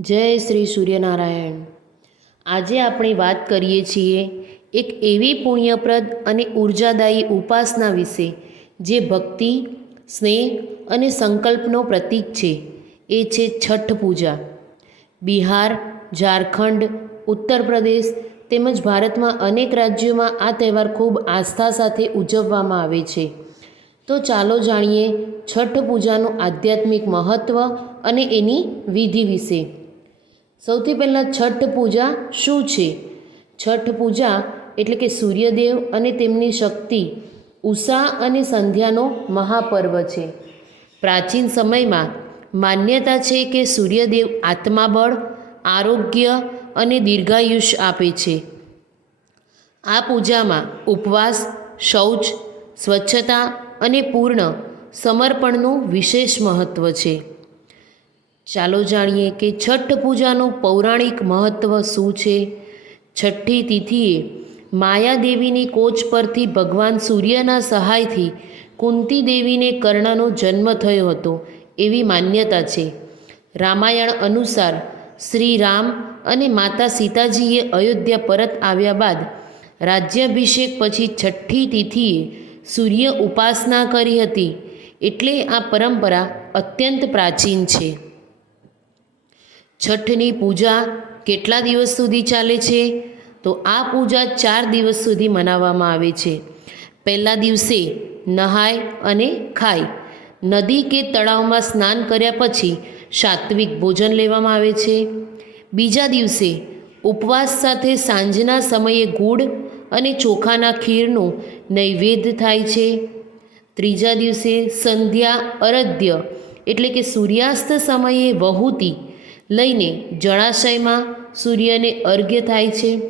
જય શ્રી સૂર્યનારાયણ. આજે આપણે વાત કરીએ છીએ એક એવી પુણ્યપ્રદ અને ઉર્જાદાયી ઉપાસના વિશે, જે ભક્તિ, સ્નેહ અને સંકલ્પનો પ્રતીક છે. એ છે છઠ પૂજા. બિહાર, ઝારખંડ, ઉત્તર પ્રદેશ તેમજ ભારતમાં અનેક રાજ્યોમાં આ તહેવાર ખૂબ આસ્થા સાથે ઉજવવામાં આવે છે. તો ચાલો જાણીએ છઠ પૂજાનું આધ્યાત્મિક મહત્ત્વ અને એની વિધિ વિશે. સૌથી પહેલાં છઠ પૂજા શું છે? છઠ પૂજા એટલે કે સૂર્યદેવ અને તેમની શક્તિ, ઉષા અને સંધ્યાનો મહાપર્વ છે. પ્રાચીન સમયમાં માન્યતા છે કે સૂર્યદેવ આત્માબળ, આરોગ્ય અને દીર્ઘાયુષ આપે છે. આ પૂજામાં ઉપવાસ, શૌચ, સ્વચ્છતા અને પૂર્ણ સમર્પણનું વિશેષ મહત્ત્વ છે. ચાલો જાણીએ કે છઠ પૂજાનું પૌરાણિક મહત્ત્વ શું છે? છઠ્ઠી તિથિએ માયાદેવીની કોચ પરથી ભગવાન સૂર્યના સહાયથી કુંતી દેવીને કર્ણનો જન્મ થયો હતો એવી માન્યતા છે. રામાયણ અનુસાર શ્રી રામ અને માતા સીતાજીએ અયોધ્યા પરત આવ્યા બાદ રાજ્યાભિષેક પછી છઠ્ઠી તિથિએ સૂર્ય ઉપાસના કરી હતી. એટલે આ પરંપરા અત્યંત પ્રાચીન છે. છઠની પૂજા કેટલા દિવસ સુધી ચાલે છે? તો આ પૂજા ચાર દિવસ સુધી મનાવવામાં આવે છે. પહેલા દિવસે નહાય અને ખાય. નદી કે તળાવમાં સ્નાન કર્યા પછી સાત્વિક ભોજન લેવામાં આવે છે. બીજા દિવસે ઉપવાસ સાથે સાંજના સમયે ગુડ અને ચોખાના ખીરનું નૈવેદ્ય થાય છે. ત્રીજા દિવસે સંધ્યા અરધ્ય એટલે કે સૂર્યાસ્ત સમયે વહુતી લઈને જળાશયમાં સૂર્યને અર્ઘ્ય થાય છે.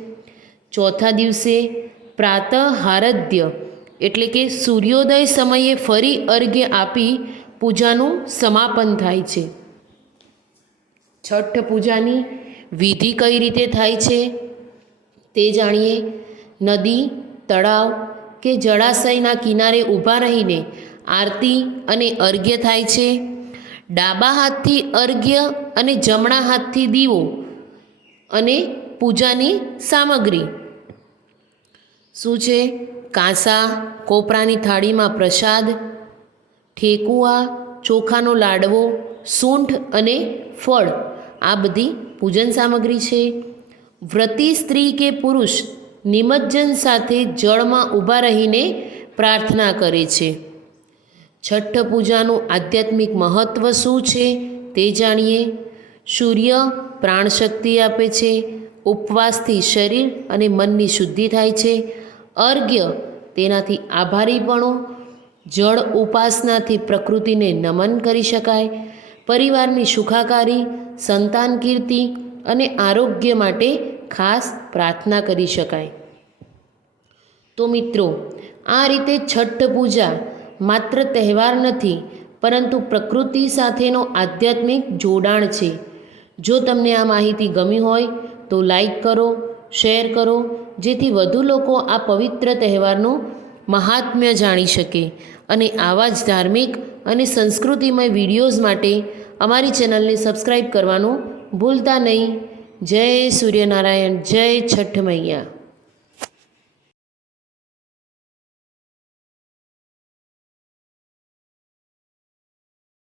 ચોથા દિવસે પ્રાતઃ હારદ્ય એટલે કે સૂર્યોદય સમયે ફરી અર્ઘ્ય આપી પૂજાનું સમાપન થાય છે. છઠ પૂજાની વિધિ કઈ રીતે થાય છે? તે જાણીએ. નદી, તળાવ કે જળાશયના કિનારે ઊભા રહીને આરતી અને અર્ઘ્ય થાય છે. ડાબા હાથથી અર્ઘ્ય અને જમણા હાથથી દીવો અને પૂજાની સામગ્રી. શું છે? કાંસા, કોપરાની થાળીમાં પ્રસાદ, ઠેકુઆ, ચોખાનો લાડવો, સૂંઠ અને ફળ. આ બધી પૂજન સામગ્રી છે. વ્રતી સ્ત્રી કે પુરુષ નિમજ્જન સાથે જળમાં ઊભા રહીને પ્રાર્થના કરે છે. છઠ્ઠ પૂજાનું આધ્યાત્મિક મહત્ત્વ શું છે તે જાણીએ. સૂર્ય પ્રાણશક્તિ આપે છે, ઉપવાસથી શરીર અને મનની શુદ્ધિ થાય છે, અર્ઘ્ય તેનાથી આભારીપણું જળ ઉપાસનાથી પ્રકૃતિને નમન કરી શકાય, પરિવારની સુખાકારી, સંતાન કીર્તિ અને આરોગ્ય માટે ખાસ પ્રાર્થના કરી શકાય. તો મિત્રો, આ રીતે છઠ્ઠ પૂજા માત્ર તહેવાર નથી, પરંતુ પ્રકૃતિ સાથેનો આધ્યાત્મિક જોડાણ છે. જો તમને આ માહિતી ગમી હોય, તો લાઈક કરો, શેર કરો, જેથી વધુ લોકો આ પવિત્ર તહેવારનું મહાત્મ્ય જાણી શકે. અને આવા જ ધાર્મિક અને સંસ્કૃતિમય વિડીયોઝ માટે અમારી ચેનલને સબસ્ક્રાઈબ કરવાનું ભૂલતા નહીં. જય સૂર્યનારાયણ, જય છઠ મૈયા.